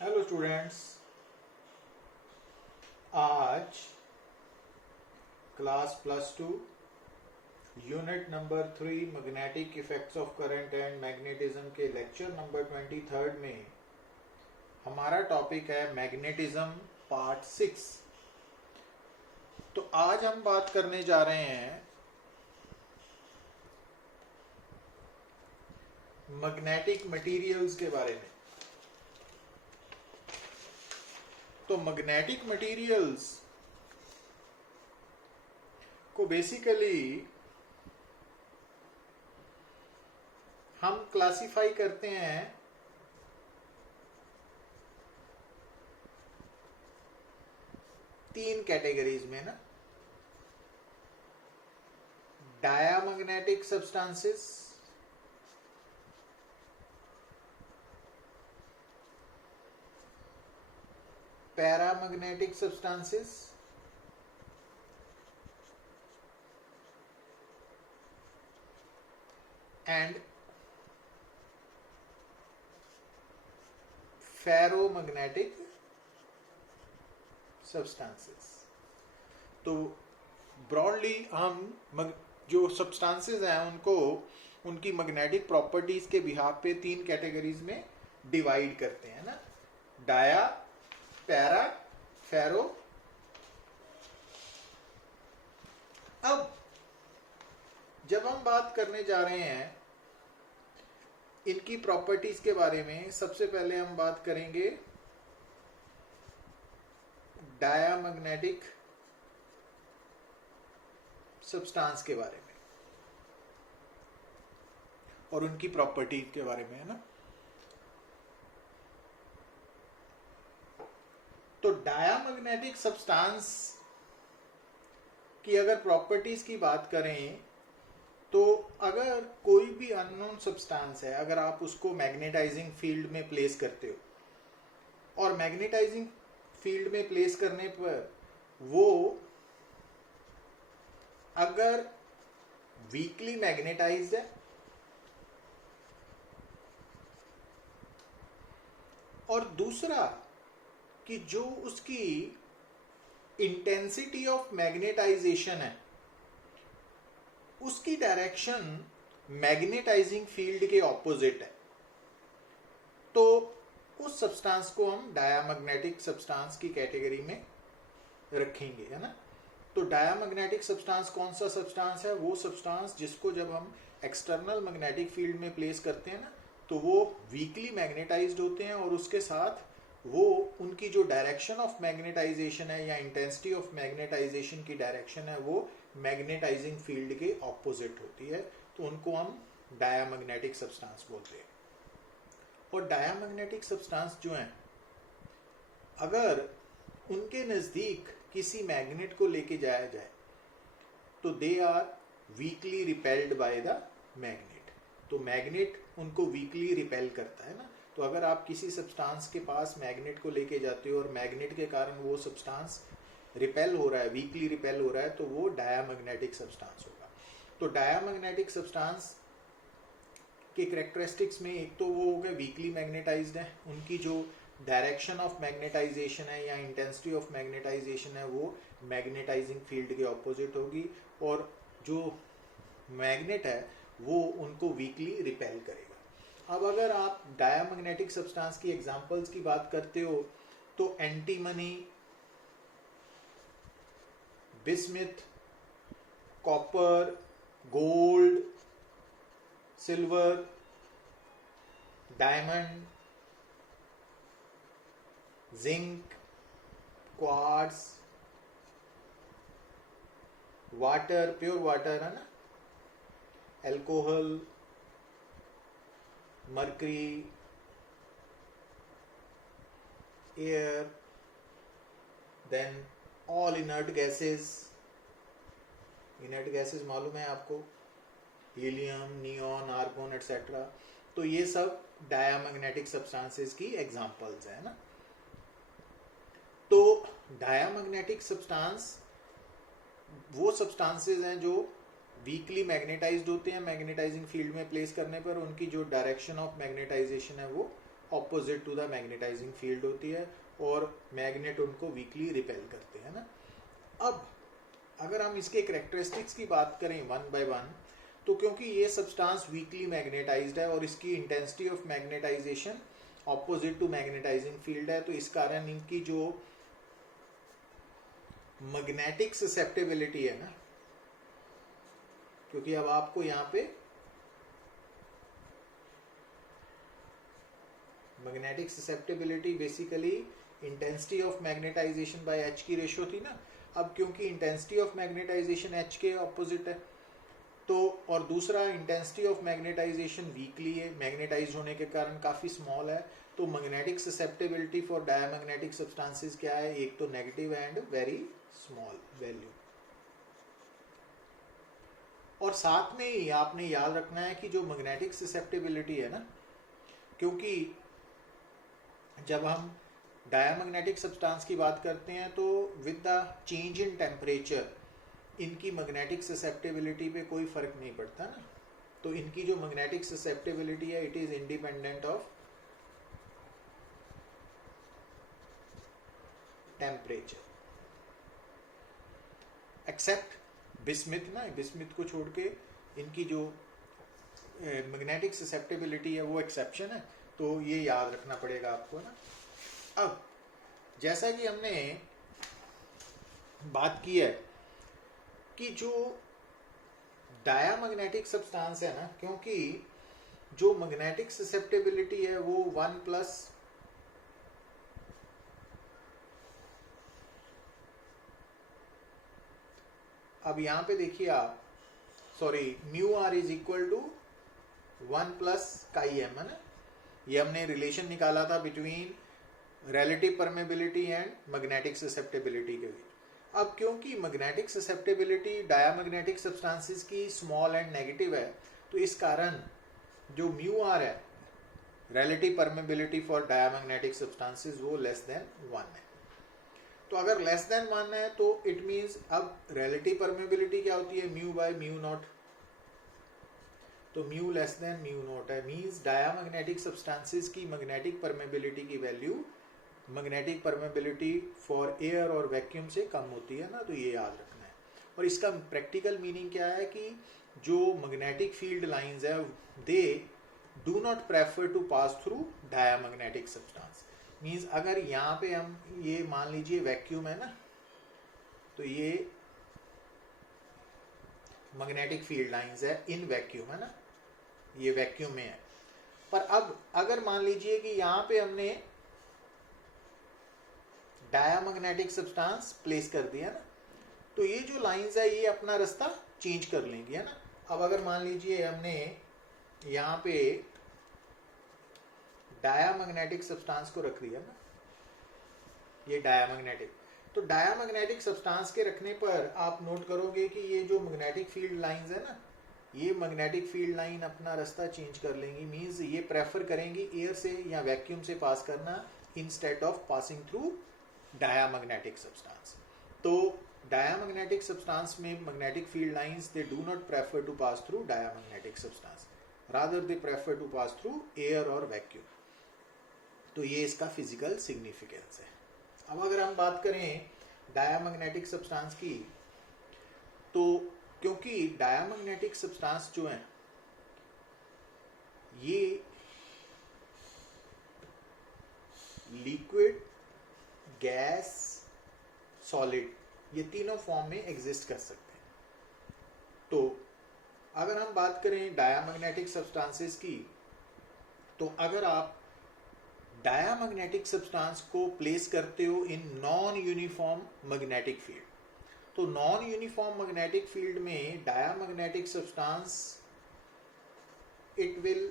Hello students. आज class +2 unit number 3 magnetic effects of current and magnetism के lecture number 23 में हमारा topic है मैग्नेटिज्म पार्ट 6। तो आज हम बात करने जा रहे हैं मैग्नेटिक मटेरियल्स के बारे में। तो मैग्नेटिक मटेरियल्स को बेसिकली हम क्लासिफाई करते हैं तीन कैटेगरीज में ना। Diamagnetic substances, paramagnetic substances and ferromagnetic substances. तो ब्रॉडली हम जो सब्सटेंसेस हैं उनको उनकी मैग्नेटिक प्रॉपर्टीज के बिहाफ पे तीन कैटेगरीज में डिवाइड करते हैं ना। डाया, पैरा, फेरो। अब जब हम बात करने जा रहे हैं इनकी प्रॉपर्टीज के बारे में, सबसे पहले हम बात करेंगे डायामैग्नेटिक सब्सटेंस के बारे में और उनकी प्रॉपर्टीज के बारे में, है ना। तो डायामैग्नेटिक सब्सटेंस की अगर प्रॉपर्टीज की बात करें तो अगर कोई भी अननोन सब्सटेंस है, अगर आप उसको मैग्नेटाइजिंग फील्ड में प्लेस करते हो और मैग्नेटाइजिंग फील्ड में प्लेस करने पर वो अगर वीकली मैग्नेटाइज्ड है और दूसरा कि जो उसकी इंटेंसिटी ऑफ मैग्नेटाइजेशन है उसकी डायरेक्शन मैग्नेटाइजिंग फील्ड के ऑपोजिट है, तो उस सब्सटेंस को हम डायामैग्नेटिक सब्सटेंस की कैटेगरी में रखेंगे, है ना। तो डायामैग्नेटिक सब्सटेंस कौन सा सब्सटेंस है? वो सब्सटेंस जिसको जब हम एक्सटर्नल मैग्नेटिक फील्ड में प्लेस करते हैं ना तो वो वीकली मैग्नेटाइज्ड होते हैं और उसके साथ वो उनकी जो डायरेक्शन ऑफ मैग्नेटाइजेशन है या इंटेंसिटी ऑफ मैग्नेटाइजेशन की डायरेक्शन है वो मैग्नेटाइजिंग फील्ड के ऑपोजिट होती है, तो उनको हम डायामैग्नेटिक सब्सटेंस बोलते हैं। और डायामैग्नेटिक सब्सटेंस जो हैं अगर उनके नजदीक किसी मैग्नेट को लेके जाया जाए तो they are weakly repelled by the magnet. तो मैग्नेट उनको वीकली रिपेल करता है ना। तो अगर आप किसी सब्सटेंस के पास मैग्नेट को लेके जाते हो और मैग्नेट के कारण वो सब्सटेंस रिपेल हो रहा है, वीकली रिपेल हो रहा है, तो वो डायामैग्नेटिक सब्सटेंस होगा। तो डायामैग्नेटिक सब्सटेंस के कैरेक्टरिस्टिक्स में एक तो वो हो गए वीकली मैग्नेटाइज्ड है, उनकी जो डायरेक्शन ऑफ मैग्नेटाइजेशन है या इंटेंसिटी ऑफ मैग्नेटाइजेशन है वो मैग्नेटाइजिंग फील्ड के ऑपोजिट होगी और जो मैग्नेट है वो उनको वीकली रिपेल करेगा। अब अगर आप डायामैग्नेटिक सब्सटेंस की एग्जांपल्स की बात करते हो तो antimony, bismuth, copper, gold, silver, diamond, zinc, quartz, water, pure water है ना, alcohol, mercury, air, then all inert gases. Inert gases मालूम है आपको, हीलियम, नियॉन, आर्गोन एटसेट्रा। तो ये सब डायामैग्नेटिक सब्सटेंसेस की एग्जांपल्स है ना। तो डायामैग्नेटिक सब्सटेंस वो सब्सटेंसेस हैं जो वीकली मैग्नेटाइज्ड होते हैं, मैग्नेटाइजिंग फील्ड में प्लेस करने पर उनकी जो डायरेक्शन ऑफ मैग्नेटाइजेशन है वो opposite to the magnetizing field होती है और मैग्नेट उनको वीकली रिपेल करते हैं ना। अब अगर हम इसके कैरेक्टरिस्टिक्स की बात करें वन बाय वन, तो क्योंकि ये सब्सटेंस वीकली मैग्नेटाइज्ड है और इसकी intensity of magnetization opposite to magnetizing field है, तो इस कारण इनकी जो मैग्नेटिक ससेप्टेबिलिटी है ना, क्योंकि अब आपको यहाँ पे magnetic susceptibility basically intensity of magnetisation by H की रेशियो थी ना। अब क्योंकि इंटेंसिटी ऑफ मैग्नेटाइजेशन एच के ऑपोजिट है, तो और दूसरा इंटेंसिटी ऑफ मैग्नेटाइजेशन वीकली है, मैग्नेटाइज होने के कारण काफ़ी स्मॉल है, तो magnetic susceptibility for diamagnetic substances क्या है, एक तो negative and very small value. और साथ में ही आपने याद रखना है कि जो मैग्नेटिक ससेप्टेबिलिटी है ना, क्योंकि जब हम डायमैग्नेटिक सब्सटेंस की बात करते हैं तो with the change in temperature इनकी मैग्नेटिक ससेप्टेबिलिटी पे कोई फर्क नहीं पड़ता ना। तो इनकी जो मैग्नेटिक ससेप्टेबिलिटी है it is independent of temperature, except bismuth ना, बिस्मिथ को छोड़ के इनकी जो मैग्नेटिक ससेप्टेबिलिटी है वो एक्सेप्शन है, तो ये याद रखना पड़ेगा आपको ना। अब जैसा कि हमने बात की है कि जो डायामैग्नेटिक सब्सटेंस है ना, क्योंकि जो मैग्नेटिक ससेप्टेबिलिटी है वो 1 प्लस अब यहां पे देखिए आप, sorry, mu R is equal to 1 plus chi M है ना। ये हमने रिलेशन निकाला था between relative permeability and magnetic susceptibility के बीच। अब क्योंकि मैग्नेटिक ससेप्टेबिलिटी डायमैग्नेटिक सब्सटेंसेस की स्मॉल एंड नेगेटिव है, तो इस कारण जो म्यू आर है relative permeability for diamagnetic substances वो लेस देन 1 है। तो अगर लेस देन 1 है तो इट मीन्स अब रिलेटिव परमेबिलिटी क्या होती है, म्यू बाय म्यू नॉट, तो mu less than mu naught है, मीन्स डायमैग्नेटिक सब्सटेंसेस की मैग्नेटिक परमेबिलिटी की value magnetic permeability for air और वैक्यूम से कम होती है ना, तो ये याद रखना है। और इसका प्रैक्टिकल मीनिंग क्या है कि जो मैग्नेटिक फील्ड लाइंस है they do not prefer to pass through diamagnetic substance. Means अगर यहाँ पे हम ये मान लीजिए वैक्यूम है ना, तो ये मैग्नेटिक फील्ड लाइंस है इन वैक्यूम है ना, ये वैक्यूम में है। पर अब अगर मान लीजिए कि यहाँ पे हमने डायमैग्नेटिक सब्सटेंस प्लेस कर दिया ना, तो ये जो लाइंस है ये अपना रास्ता चेंज कर लेंगी है ना। अब अगर मान लीजिए हमने यहाँ पे डायमैग्नेटिक सब्सटेंस को रख दिया ना, ये डायमैग्नेटिक, तो डायमैग्नेटिक सब्सटेंस के रखने पर आप नोट करोगे कि ये जो मैग्नेटिक फील्ड लाइंस है ना, ये मैग्नेटिक फील्ड लाइन अपना रास्ता चेंज कर लेंगी। मींस ये प्रेफर करेंगी एयर से या वैक्यूम से पास करना instead of passing through diamagnetic substance. तो डायमैग्नेटिक सब्सटेंस में magnetic field lines they do not prefer to pass through diamagnetic substance, rather they prefer to pass through air और vacuum. तो ये इसका फिजिकल सिग्निफिकेंस है। अब अगर हम बात करें डायमैग्नेटिक सब्सटेंस की, तो क्योंकि डायमैग्नेटिक सब्सटेंस जो है ये लिक्विड, गैस, सॉलिड, ये तीनों फॉर्म में एग्जिस्ट कर सकते हैं। तो अगर हम बात करें डायमैग्नेटिक सब्सटेंसेस की, तो अगर आप डायमैग्नेटिक सब्सटेंस को प्लेस करते हो इन नॉन यूनिफॉर्म मैग्नेटिक फील्ड, तो नॉन यूनिफॉर्म मैग्नेटिक फील्ड में diamagnetic substance it will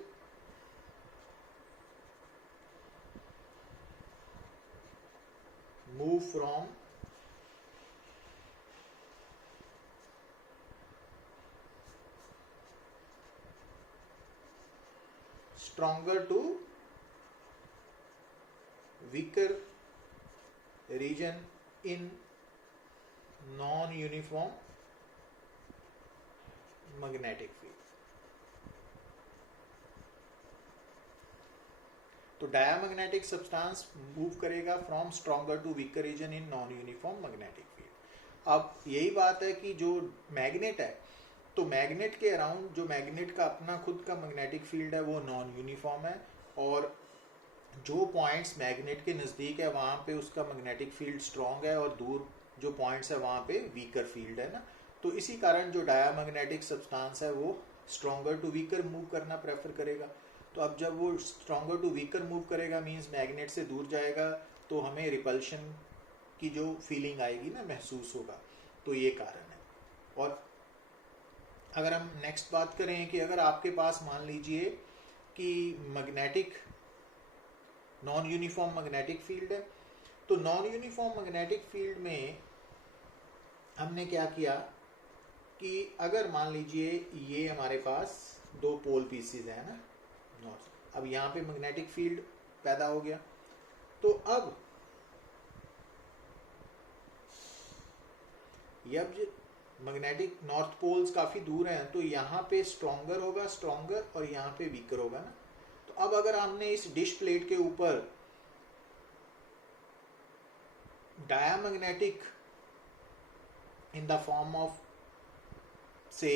move from stronger to weaker region in non-uniform magnetic field। तो तो डायामैग्नेटिक सब्सटेंस मूव करेगा from stronger to weaker region in non uniform magnetic field. अब यही बात है कि जो मैग्नेट है, तो मैग्नेट के अराउंड जो मैग्नेट का अपना खुद का मैग्नेटिक फील्ड है वो नॉन यूनिफॉर्म है, और जो पॉइंट्स मैग्नेट के नज़दीक है वहाँ पे उसका मैग्नेटिक फील्ड स्ट्रॉन्ग है, और दूर जो पॉइंट्स है वहाँ पे वीकर फील्ड है ना। तो इसी कारण जो डायामैग्नेटिक सब्सटेंस है वो स्ट्रॉन्गर टू वीकर मूव करना प्रेफर करेगा। तो अब जब वो स्ट्रॉन्गर टू वीकर मूव करेगा मींस मैग्नेट से दूर जाएगा, तो हमें रिपल्शन की जो फीलिंग आएगी ना, महसूस होगा। तो ये कारण है। और अगर हम नेक्स्ट बात करें कि अगर आपके पास मान लीजिए कि magnetic non uniform magnetic field है, तो नॉन यूनिफॉर्म मैग्नेटिक फील्ड में हमने क्या किया कि अगर मान लीजिए ये हमारे पास दो पोल पीसीज है ना नॉर्थ, अब यहाँ पे मैग्नेटिक फील्ड पैदा हो गया, तो अब मैग्नेटिक नॉर्थ पोल्स काफी दूर हैं, तो यहाँ पे स्ट्रॉन्गर होगा स्ट्रॉन्गर, और यहाँ पे वीकर होगा ना। तो अब अगर हमने इस डिश प्लेट के ऊपर diamagnetic in the form of से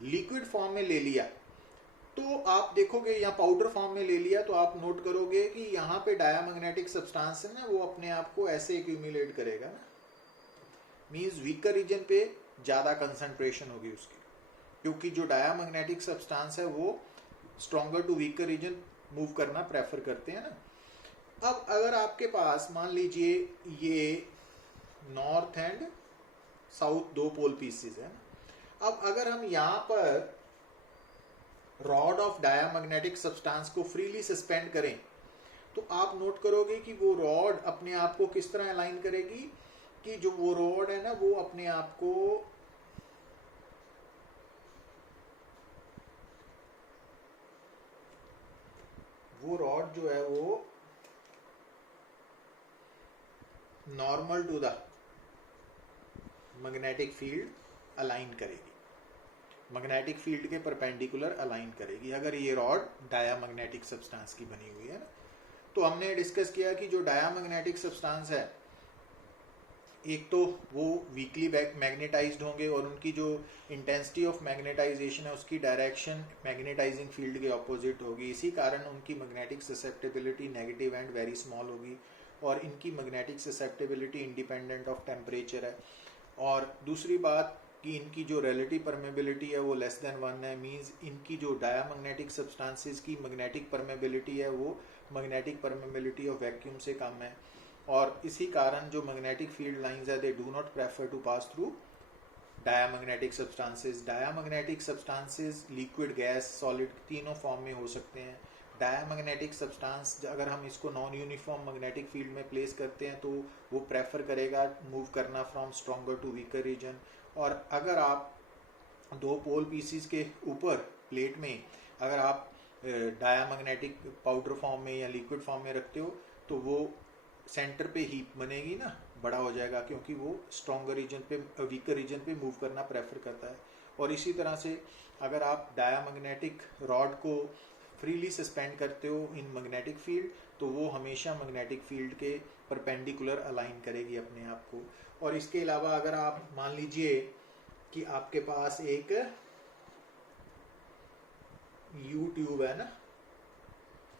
लिक्विड फॉर्म में ले लिया, तो आप देखोगे, या पाउडर फॉर्म में ले लिया, तो आप नोट करोगे कि यहाँ पे डायामैग्नेटिक सब्सटेंस है ना वो अपने आप को ऐसे एक्यूमुलेट करेगा ना, मींस वीकर रीजन पे ज्यादा कंसंट्रेशन होगी उसकी, क्योंकि जो डायामैग्नेटिक सब्सटेंस है वो stronger to weaker region move करना प्रेफर करते हैं ना। अब अगर आपके पास मान लीजिए ये नॉर्थ एंड साउथ दो पोल पीसेस है ना, अब अगर हम यहाँ पर रॉड ऑफ डायामैग्नेटिक सब्सटेंस को फ्रीली सस्पेंड करें, तो आप नोट करोगे कि वो रॉड अपने आप को किस तरह अलाइन करेगी, कि जो वो रॉड है ना वो अपने आप को रॉड जो है वो normal to the magnetic field align करेगी, मैग्नेटिक फील्ड के परपेंडिकुलर अलाइन करेगी, अगर ये रॉड डायामैग्नेटिक सब्सटेंस की बनी हुई है ना। तो हमने डिस्कस किया कि जो डायामैग्नेटिक सब्सटेंस है, एक तो वो वीकली मैग्नेटाइज्ड होंगे, और उनकी जो इंटेंसिटी ऑफ मैग्नेटाइजेशन है उसकी डायरेक्शन मैग्नेटाइजिंग फील्ड के ऑपोजिट होगी, इसी कारण उनकी magnetic susceptibility negative and very small होगी, और इनकी magnetic susceptibility independent of temperature है। और दूसरी बात कि इनकी जो रिलेटिव परमेबिलिटी है वो लेस देन 1 है, मींस इनकी जो डायामैग्नेटिक सब्सटेंसेस की मैग्नेटिक परमेबिलिटी है वो मैग्नेटिक परमेबिलिटी ऑफ वैक्यूम से कम है, और इसी कारण जो मैग्नेटिक फील्ड लाइंस है they do not prefer to pass through diamagnetic substances. Diamagnetic substances liquid, gas, solid तीनों फॉर्म में हो सकते हैं। डायामैग्नेटिक सब्सटेंस अगर हम इसको नॉन यूनिफॉर्म मैग्नेटिक फील्ड में प्लेस करते हैं तो वो प्रेफर करेगा मूव करना from stronger to weaker region. और अगर आप दो पोल पीसीज के ऊपर प्लेट में अगर आप डायामैग्नेटिक पाउडर फॉर्म में या लिक्विड फॉर्म में रखते हो तो वो सेंटर पे हीप बनेगी ना, बड़ा हो जाएगा, क्योंकि वो स्ट्रॉन्गर रीजन पे वीकर रीजन पे मूव करना प्रेफर करता है। और इसी तरह से अगर आप डायामैग्नेटिक रॉड को फ्रीली सस्पेंड करते हो इन मैग्नेटिक फील्ड तो वो हमेशा मैग्नेटिक फील्ड के परपेंडिकुलर अलाइन करेगी अपने आप को। और इसके अलावा अगर आप मान लीजिए कि आपके पास एक यू ट्यूब है ना,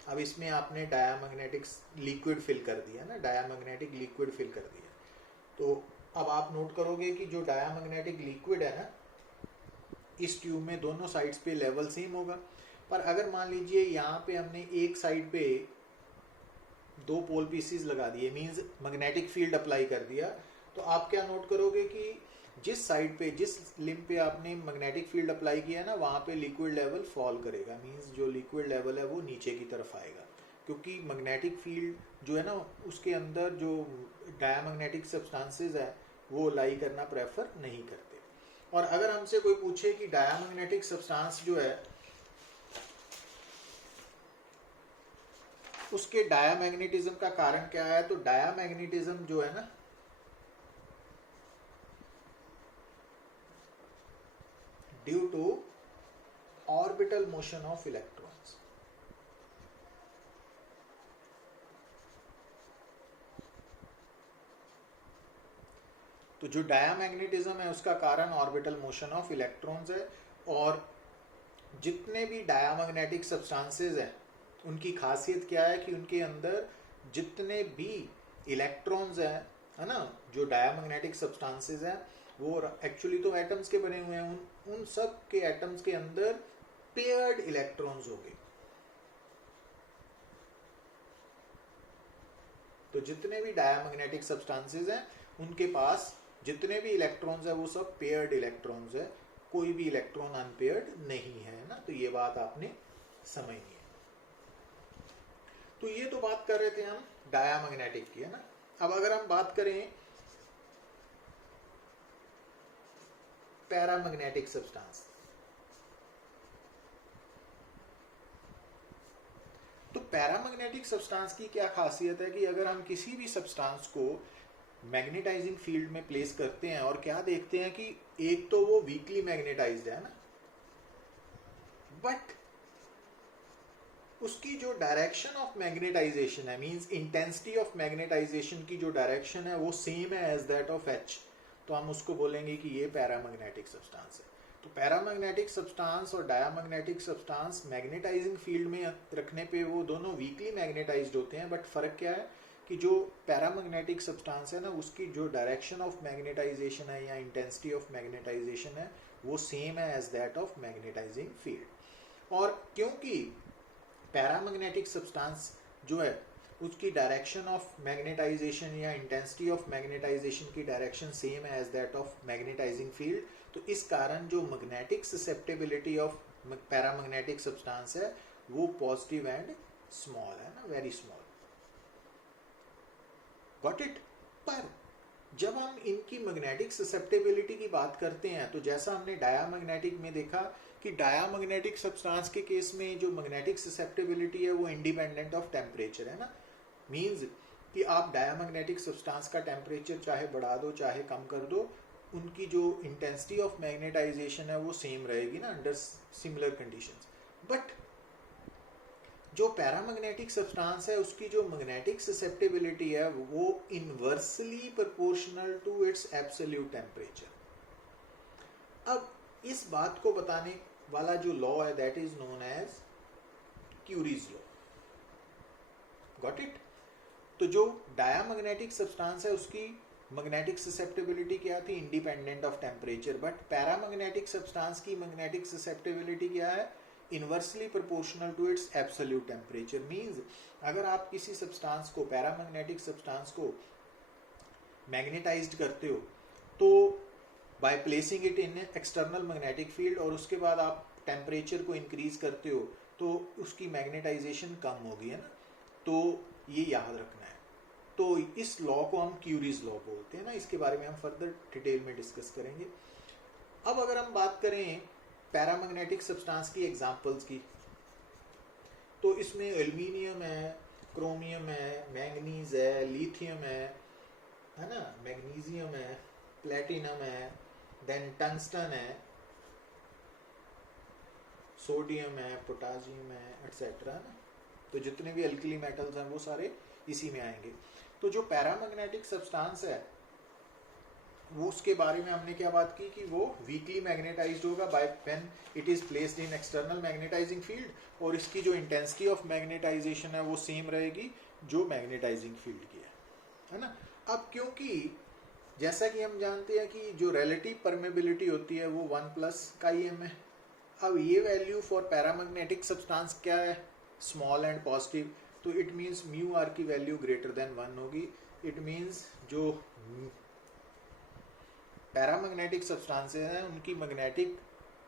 अब इसमें आपने डायामैग्नेटिक लिक्विड फिल कर दिया ना, डायामैग्नेटिक लिक्विड फिल कर दिया, तो अब आप नोट करोगे कि जो डायामैग्नेटिक लिक्विड है ना इस ट्यूब में दोनों साइड्स पे लेवल सेम होगा। पर अगर मान लीजिए यहाँ पे हमने एक साइड पे दो पोल पीसीज लगा दिए, मींस मैग्नेटिक फील्ड अप्लाई कर दिया, तो आप क्या नोट करोगे कि जिस साइड पे जिस लिम्ब पे आपने मैग्नेटिक फील्ड अप्लाई किया ना वहाँ पे लिक्विड लेवल फॉल करेगा, मींस जो लिक्विड लेवल है वो नीचे की तरफ आएगा, क्योंकि मैग्नेटिक फील्ड जो है ना उसके अंदर जो डायामैग्नेटिक सब्सटेंसेस है वो लाई करना प्रेफर नहीं करते। और अगर हमसे कोई पूछे कि डायामैग्नेटिक सब्सटेंस जो है उसके डायामैग्नेटिज्म का कारण क्या है, तो डायामैग्नेटिज्म जो है ना due to orbital motion of electrons. तो जो डायामैग्नेटिज्म है उसका कारण ऑर्बिटल मोशन ऑफ इलेक्ट्रॉन्स है। और जितने भी डायामैग्नेटिक सब्सटेंसेस हैं उनकी खासियत क्या है कि उनके अंदर जितने भी इलेक्ट्रॉन्स हैं, है ना, जो डायामैग्नेटिक सब्सटेंसेस हैं वो एक्चुअली तो एटम्स के बने हुए हैं, उन सब के एटम्स के अंदर पेयर्ड इलेक्ट्रॉन्स होंगे। तो जितने भी डायामैग्नेटिक सब्सटेंसेस हैं उनके पास जितने भी इलेक्ट्रॉन्स हैं वो सब पेयर्ड इलेक्ट्रॉन्स है, कोई भी इलेक्ट्रॉन अनपेयर्ड नहीं है ना। तो ये बात आपने समझनी है। तो ये तो बात कर रहे थे हम डायामैग्नेटिक की, है ना। अब अगर हम बात करें पैरामैग्नेटिक सब्सटेंस, तो पैरामैग्नेटिक सब्सटेंस की क्या खासियत है कि अगर हम किसी भी सब्सटेंस को मैग्नेटाइजिंग फील्ड में प्लेस करते हैं और क्या देखते हैं कि एक तो वो वीकली मैग्नेटाइज्ड है ना, बट उसकी जो डायरेक्शन ऑफ मैग्नेटाइजेशन है, मींस इंटेंसिटी ऑफ मैग्नेटाइजेशन की जो डायरेक्शन है वो सेम है एज दैट ऑफ एच, तो हम उसको बोलेंगे कि ये पैरामैग्नेटिक सब्सटेंस है। तो पैरामैग्नेटिक सब्सटेंस और डायामैग्नेटिक सब्सटेंस मैग्नेटाइजिंग फील्ड में रखने पे वो दोनों वीकली मैग्नेटाइज्ड होते हैं, बट फर्क क्या है कि जो पैरामैग्नेटिक सब्सटेंस है ना उसकी जो डायरेक्शन ऑफ मैग्नेटाइजेशन है या इंटेंसिटी ऑफ मैग्नेटाइजेशन है वो सेम है as that of magnetising field. और क्योंकि पैरामैग्नेटिक सब्सटेंस जो है उसकी डायरेक्शन ऑफ मैग्नेटाइजेशन या इंटेंसिटी ऑफ मैग्नेटाइजेशन की डायरेक्शन सेम है as that of magnetising field, तो इस कारण जो magnetic susceptibility of paramagnetic substance है वो पॉजिटिव एंड स्मॉल है ना, वेरी स्मॉल। Got it. पर जब हम इनकी मैग्नेटिक ससेप्टेबिलिटी की बात करते हैं तो जैसा हमने डायामैग्नेटिक में देखा कि डायामैग्नेटिक सब्सटेंस के केस में जो मैग्नेटिक ससेप्टेबिलिटी है वो इंडिपेंडेंट ऑफ टेम्परेचर है ना, मींस कि आप डायामैग्नेटिक सब्सटेंस का टेम्परेचर चाहे बढ़ा दो चाहे कम कर दो, उनकी जो इंटेंसिटी ऑफ मैग्नेटाइजेशन है वो सेम रहेगी ना अंडर सिमिलर कंडीशंस। बट जो पैरामैग्नेटिक सब्सटेंस है उसकी जो मैग्नेटिक ससेप्टेबिलिटी है वो inversely proportional to its absolute temperature. अब इस बात को बताने वाला जो लॉ है that is known as Curie's law. Got it. तो जो डायामैग्नेटिक सब्सटेंस है उसकी मैग्नेटिक ससेप्टेबिलिटी क्या थी, independent of temperature, but paramagnetic substance की मैग्नेटिक ससेप्टेबिलिटी क्या है, inversely proportional to its absolute temperature. Means अगर आप किसी सब्सटेंस को पैरामैग्नेटिक सब्सटेंस को मैग्नेटाइज्ड करते हो तो by placing it in external magnetic field और उसके बाद आप टेम्परेचर को इंक्रीज करते हो तो उसकी मैग्नेटाइजेशन कम होगी, है ना। तो ये याद रखना है। तो इस लॉ को हम क्यूरीज लॉ बोलते हैं ना, इसके बारे में हम फर्दर डिटेल में डिस्कस करेंगे। अब अगर हम बात करें पैरामैग्नेटिक सब्सटेंस की एग्जांपल्स की, तो इसमें एल्यूमिनियम है, क्रोमियम है, मैंगनीज है, लिथियम है ना, मैग्नीशियम है, प्लेटिनम है, देन टंगस्टन है, सोडियम है, पोटासियम है, एटसेट्रा ना। तो जितने भी अल्कली मेटल्स हैं वो सारे इसी में आएंगे। तो जो पैरामैग्नेटिक सब्सटेंस है वो उसके बारे में हमने क्या बात की कि वो वीकली मैग्नेटाइज्ड होगा by when it is placed in external magnetising field, और इसकी जो इंटेंसिटी ऑफ मैग्नेटाइजेशन है वो सेम रहेगी जो मैग्नेटाइजिंग फील्ड की है ना। अब क्योंकि जैसा कि हम जानते हैं कि जो रिलेटिव परमेबिलिटी होती है वो 1+m है। अब ये वैल्यू फॉर पैरामैग्नेटिक सब्सटेंस क्या है, स्मॉल एंड पॉजिटिव, तो इट मीन्स म्यू आर की वैल्यू ग्रेटर देन 1 होगी। इट मीन्स जो पैरामैग्नेटिक सब्सटेंसेस हैं उनकी मैग्नेटिक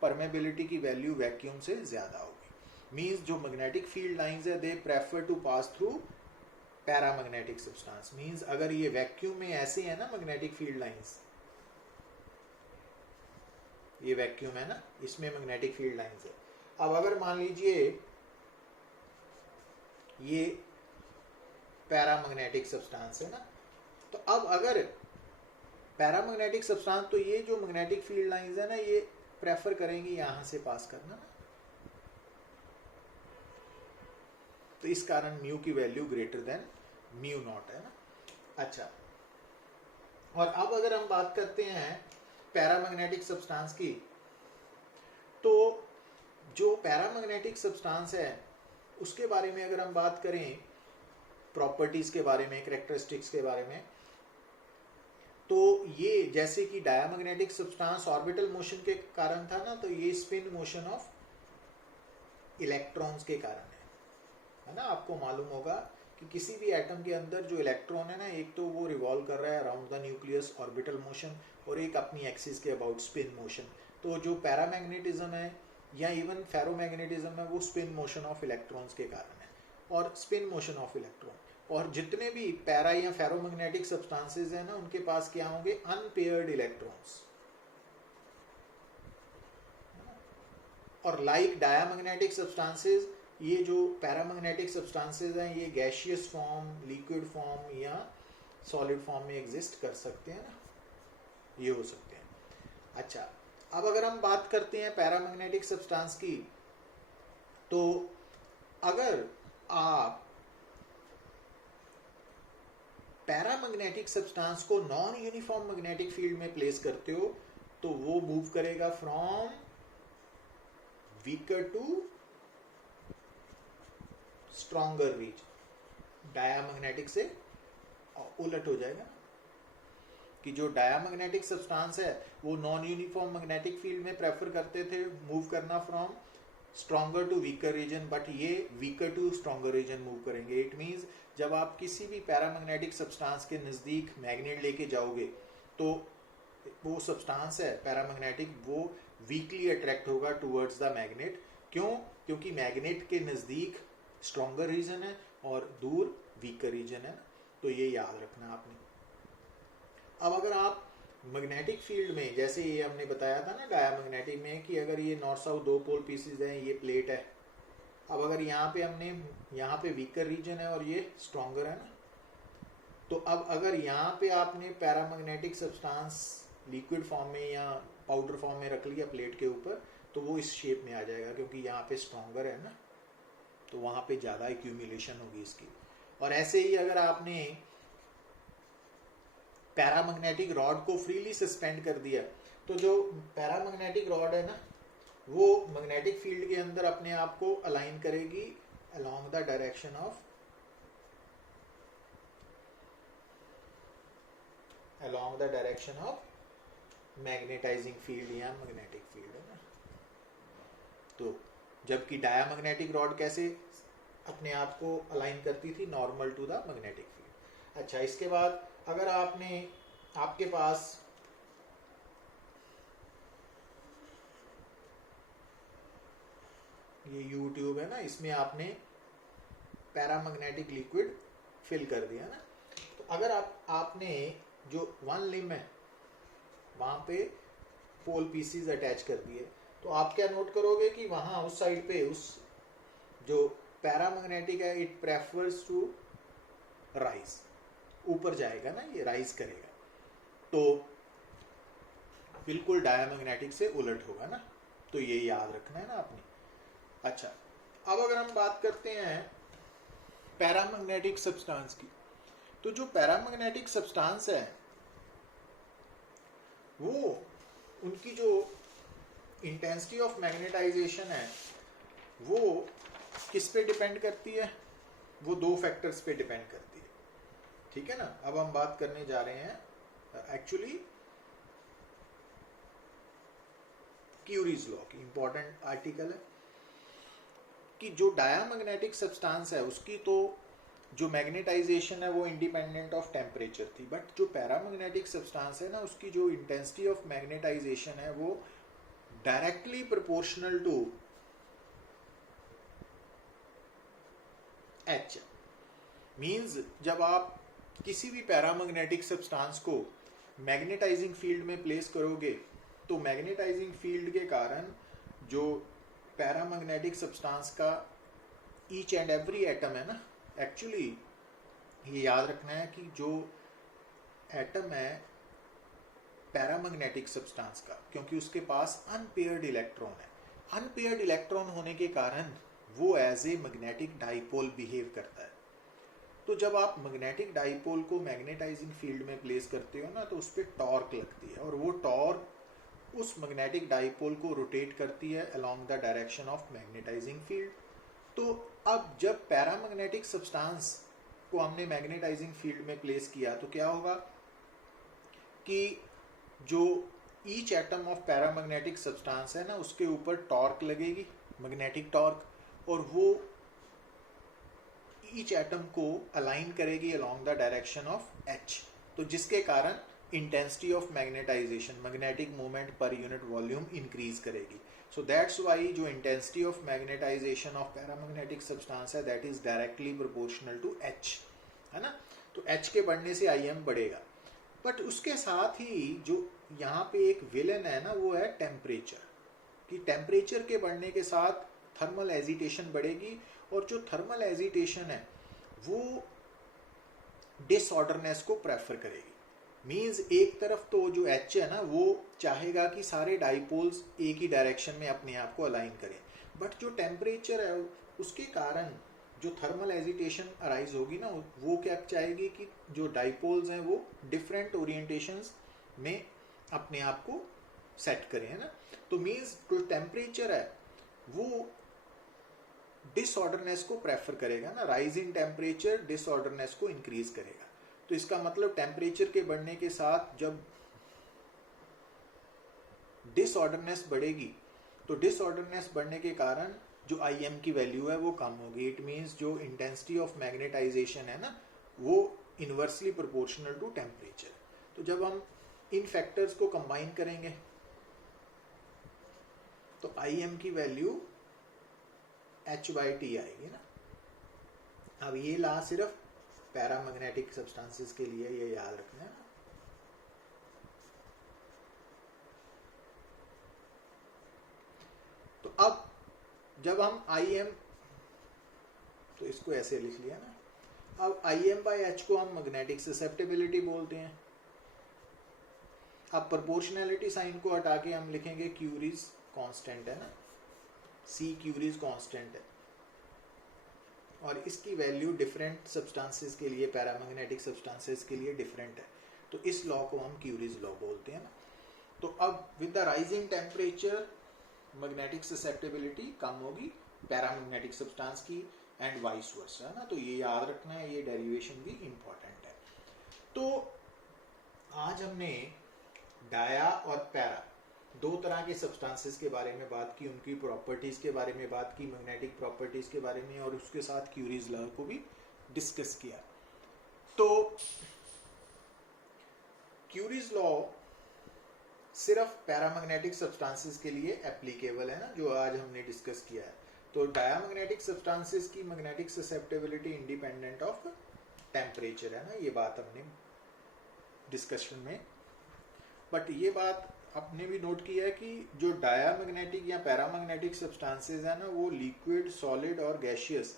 परमेबिलिटी की वैल्यू वैक्यूम से ज्यादा होगी। मींस जो मैग्नेटिक फील्ड लाइंस है they prefer to pass through paramagnetic substance. Means अगर ये वैक्यूम में ऐसे है ना मैग्नेटिक फील्ड लाइंस, ये वैक्यूम है ना, इसमें मैग्नेटिक फील्ड लाइंस है। अब अगर मान लीजिए ये पैरामैग्नेटिक सब्सटेंस है ना, तो अब अगर पैरामैग्नेटिक सब्सटेंस, तो ये जो मैग्नेटिक फील्ड लाइंस है ना ये प्रेफर करेंगे यहां से पास करना ना, तो इस कारण म्यू की value greater then mu naught है ना। अच्छा, और अब अगर हम बात करते हैं पैरामैग्नेटिक सब्सटेंस की, तो जो पैरामैग्नेटिक सब्सटेंस है उसके बारे में अगर हम बात करें, प्रॉपर्टीज के बारे में, कैरेक्टरिस्टिक्स के बारे में, तो ये जैसे कि डायमैग्नेटिक सब्सटेंस ऑर्बिटल मोशन के कारण था ना, तो ये स्पिन मोशन ऑफ इलेक्ट्रॉन्स के कारण है ना। आपको मालूम होगा कि किसी भी एटम के अंदर जो इलेक्ट्रॉन है ना, एक तो वो रिवॉल्व कर रहा है around the nucleus, orbital motion, और एक अपनी एक्सिस के अबाउट स्पिन मोशन। तो जो पैरामैग्नेटिज्म है या इवन फेरोमैग्नेटिज्म है, वो स्पिन मोशन ऑफ इलेक्ट्रॉन्स के कारण है, और स्पिन मोशन ऑफ इलेक्ट्रॉन। और जितने भी पैरा या फेरोमैग्नेटिक सब्सटेंसेस हैं ना, उनके पास क्या होंगे, अनपेयर्ड इलेक्ट्रॉन्स। और लाइक डायमैग्नेटिक सब्सटेंसेस, ये जो पैरामैग्नेटिक सब्सटेंसेस हैं, ये गैसियस फॉर्म, लिक्विड फॉर्म या सॉलिड फॉर्म में एग्जिस्ट कर सकते हैं ना, ये हो सकते हैं। अच्छा, अब अगर हम बात करते हैं पैरामैग्नेटिक सब्सटेंस की, तो अगर आप पैरामैग्नेटिक सब्सटेंस को नॉन यूनिफॉर्म मैग्नेटिक फील्ड में प्लेस करते हो, तो वो मूव करेगा from weaker to stronger region, diamagnetic से उलट हो जाएगा कि जो डायमैग्नेटिक सब्सटेंस है वो नॉन यूनिफॉर्म मैग्नेटिक फील्ड में प्रेफर करते थे मूव करना from stronger to weaker region, but ये weaker to stronger region move करेंगे। इट मींस जब आप किसी भी पैरामैग्नेटिक सब्सटेंस के नज़दीक मैग्नेट लेके जाओगे, तो वो सब्सटेंस है पैरामैग्नेटिक, वो वीकली अट्रैक्ट होगा टूवर्ड्स द मैग्नेट। क्यों? क्योंकि मैग्नेट के नज़दीक स्ट्रॉन्गर रीजन है और दूर वीकर रीजन है। तो ये याद रखना आपने। अब अगर आप मैग्नेटिक फील्ड में, जैसे ये हमने बताया था ना डायमैग्नेटिक में, कि अगर ये नॉर्थ साउथ दो पोल पीसेज हैं, ये प्लेट है, अब अगर यहाँ पे हमने, यहाँ पे वीकर रीजन है और ये स्ट्रॉन्गर है ना, तो अब अगर यहाँ पे आपने पैरामैग्नेटिक सब्सटेंस लिक्विड फॉर्म में या पाउडर फॉर्म में रख लिया प्लेट के ऊपर, तो वो इस शेप में आ जाएगा, क्योंकि यहाँ पे स्ट्रॉन्गर है ना, तो वहाँ पे ज़्यादा एक्यूमुलेशन होगी इसकी। और ऐसे ही अगर आपने पैरामैग्नेटिक रॉड को फ्रीली सस्पेंड कर दिया, तो जो पैरामैग्नेटिक रॉड है ना, वो मैग्नेटिक फील्ड के अंदर अपने आप को अलाइन करेगी along the direction of magnetising field या मैग्नेटिक फील्ड है ना। तो जबकि डायमैग्नेटिक रॉड कैसे अपने आप को अलाइन करती थी, normal to the magnetic field. अच्छा, इसके बाद अगर आपके पास ये YouTube है ना, इसमें आपने पैरामैग्नेटिक लिक्विड फिल कर दिया ना, तो अगर आपने जो वन लिम है वहां पे पोल पीसीज अटैच कर दिए, तो आप क्या नोट करोगे कि वहां उस साइड पे उस जो पैरामैग्नेटिक है, इट प्रेफर्स टू राइज, ऊपर जाएगा ना, ये राइज करेगा, तो बिल्कुल डायमैग्नेटिक से उलट होगा ना। तो ये याद रखना है ना आपने। अच्छा, अब अगर हम बात करते हैं पैरामैग्नेटिक सब्सटेंस की, तो जो पैरामैग्नेटिक सब्सटेंस है वो, उनकी जो इंटेंसिटी ऑफ मैग्नेटाइजेशन है वो किस पे डिपेंड करती है? वो दो फैक्टर्स पे डिपेंड करती है, ठीक है ना। अब हम बात करने जा रहे हैं एक्चुअली क्यूरीज लॉ की, इंपॉर्टेंट आर्टिकल है कि जो डायमैग्नेटिक सब्सटेंस है उसकी तो जो मैग्नेटाइजेशन है वो इंडिपेंडेंट ऑफ टेम्परेचर थी, बट जो पैरामैग्नेटिक सब्सटेंस है ना, उसकी जो इंटेंसिटी ऑफ मैग्नेटाइजेशन है वो directly proportional to H. Means जब आप किसी भी पैरामैग्नेटिक सब्सटेंस को मैग्नेटाइजिंग फील्ड में प्लेस करोगे, तो मैग्नेटाइजिंग फील्ड के कारण जो पैरामैग्नेटिक सब्सटेंस का ईच एंड एवरी एटम है ना, एक्चुअली ये याद रखना है कि जो एटम है पैरामैग्नेटिक सब्सटेंस का, क्योंकि उसके पास अनपेयर्ड इलेक्ट्रॉन है। अनपेयर्ड इलेक्ट्रॉन होने के कारण वो as a magnetic dipole behave करता है। तो जब आप मैग्नेटिक डाइपोल को मैग्नेटाइजिंग फील्ड में प्लेस करते हो ना, तो उस पर टॉर्क लगती है, और वो टॉर्क उस मैग्नेटिक डाइपोल को रोटेट करती है along the direction of magnetising field. तो अब जब पैरामैग्नेटिक सब्सटेंस को हमने मैग्नेटाइजिंग फील्ड में प्लेस किया, तो क्या होगा कि जो each atom of paramagnetic substance है ना, उसके ऊपर टॉर्क लगेगी, मैग्नेटिक टॉर्क, और वो ईच एटम को अलाइन करेगी along the direction of H. तो जिसके कारण intensity of magnetization, magnetic moment per unit volume increase करेगी। सो दैट्स वाई जो intensity of magnetization of paramagnetic substance है, that is directly proportional to H, है ना। तो एच के बढ़ने से आईएम बढ़ेगा। बट उसके साथ ही जो यहाँ पे एक विलन है ना, वो है टेम्परेचर, कि टेम्परेचर के बढ़ने के साथ थर्मल एजिटेशन बढ़ेगी, और जो थर्मल एजिटेशन है वो डिसऑर्डरनेस को प्रेफर करेगी। मींस एक तरफ तो जो एच है ना, वो चाहेगा कि सारे डाइपोल्स एक ही डायरेक्शन में अपने आप को अलाइन करें, बट जो टेम्परेचर है उसके कारण जो थर्मल एजिटेशन अराइज होगी ना, वो क्या चाहेगी कि जो डाइपोल्स हैं वो डिफरेंट ओरिएंटेशंस में अपने आप को सेट करें, है ना। तो मींस जो टेम्परेचर है वो डिसऑर्डरनेस को प्रेफर करेगा ना, राइज इन टेम्परेचर डिसऑर्डरनेस को इंक्रीज करेगा। तो इसका मतलब टेम्परेचर के बढ़ने के साथ जब डिसऑर्डरनेस बढ़ेगी, तो डिसऑर्डरनेस बढ़ने के कारण जो IM की वैल्यू है वो कम होगी। इट मीन्स जो इंटेंसिटी ऑफ मैग्नेटाइजेशन है ना, वो इनवर्सली प्रोपोर्शनल टू टेम्परेचर। तो जब हम इन फैक्टर्स को कंबाइन करेंगे तो IM की वैल्यू H/T आएगी ना। अब ये ला सिर्फ पैरामैग्नेटिक सब्सटेंसेस के लिए, ये याद रखना है ना। तो अब जब हम IM, तो इसको ऐसे लिख लिया ना, अब IM/H को हम मैग्नेटिक ससेप्टेबिलिटी बोलते हैं। अब प्रोपोर्शनैलिटी साइन को हटा के हम लिखेंगे क्यूरीज कांस्टेंट, है ना, C क्यूरीज कांस्टेंट है, और इसकी वैल्यू डिफरेंट सब्सटेंसेस के लिए, पैरामैग्नेटिक सब्सटेंसेस के लिए डिफरेंट है। तो इस लॉ को हम क्यूरीज लॉ बोलते हैं ना। तो अब with the rising temperature magnetic susceptibility कम होगी पैरामैग्नेटिक सब्सटेंस की, एंड वाइस वर्सा, है ना। तो ये याद रखना है, ये डेरिवेशन भी इंपॉर्टेंट है। तो आज हमने डाया और पैरा, दो तरह के सब्सटेंसेस के बारे में बात की, उनकी प्रॉपर्टीज के बारे में बात की, मैग्नेटिक प्रॉपर्टीज के बारे में, और उसके साथ क्यूरीज लॉ को भी डिस्कस किया। तो क्यूरीज लॉ सिर्फ पैरामैग्नेटिक सब्सटेंसेस के लिए एप्लीकेबल है ना, जो आज हमने डिस्कस किया है। तो डायामैग्नेटिक सब्सटेंसेस की magnetic susceptibility independent of temperature है ना, ये बात हमने डिस्कशन में। बट ये बात आपने भी नोट किया है कि जो डायामैग्नेटिक या पैरामैग्नेटिक सब्सटेंसेस है ना, वो लिक्विड, सॉलिड और गैसियस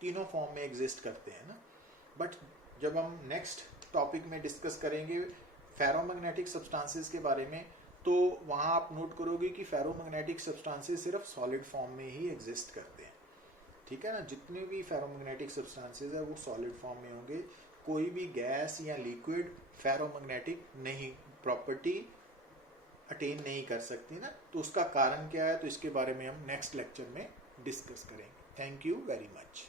तीनों फॉर्म में एग्जिस्ट करते हैं ना। बट जब हम नेक्स्ट टॉपिक में डिस्कस करेंगे फेरोमैग्नेटिक सब्सटेंसेस के बारे में, तो वहाँ आप नोट करोगे कि फेरोमैग्नेटिक सब्सटेंसेस सिर्फ सॉलिड फॉर्म में ही एग्जिस्ट करते हैं, ठीक है ना। जितने भी फेरोमैग्नेटिक सब्सटेंसेस है वो सॉलिड फॉर्म में होंगे। कोई भी गैस या लिक्विड फेरोमैग्नेटिक नहीं प्रॉपर्टी अटेन नहीं कर सकती ना। तो उसका कारण क्या है, तो इसके बारे में हम नेक्स्ट लेक्चर में डिस्कस करेंगे। Thank you very much.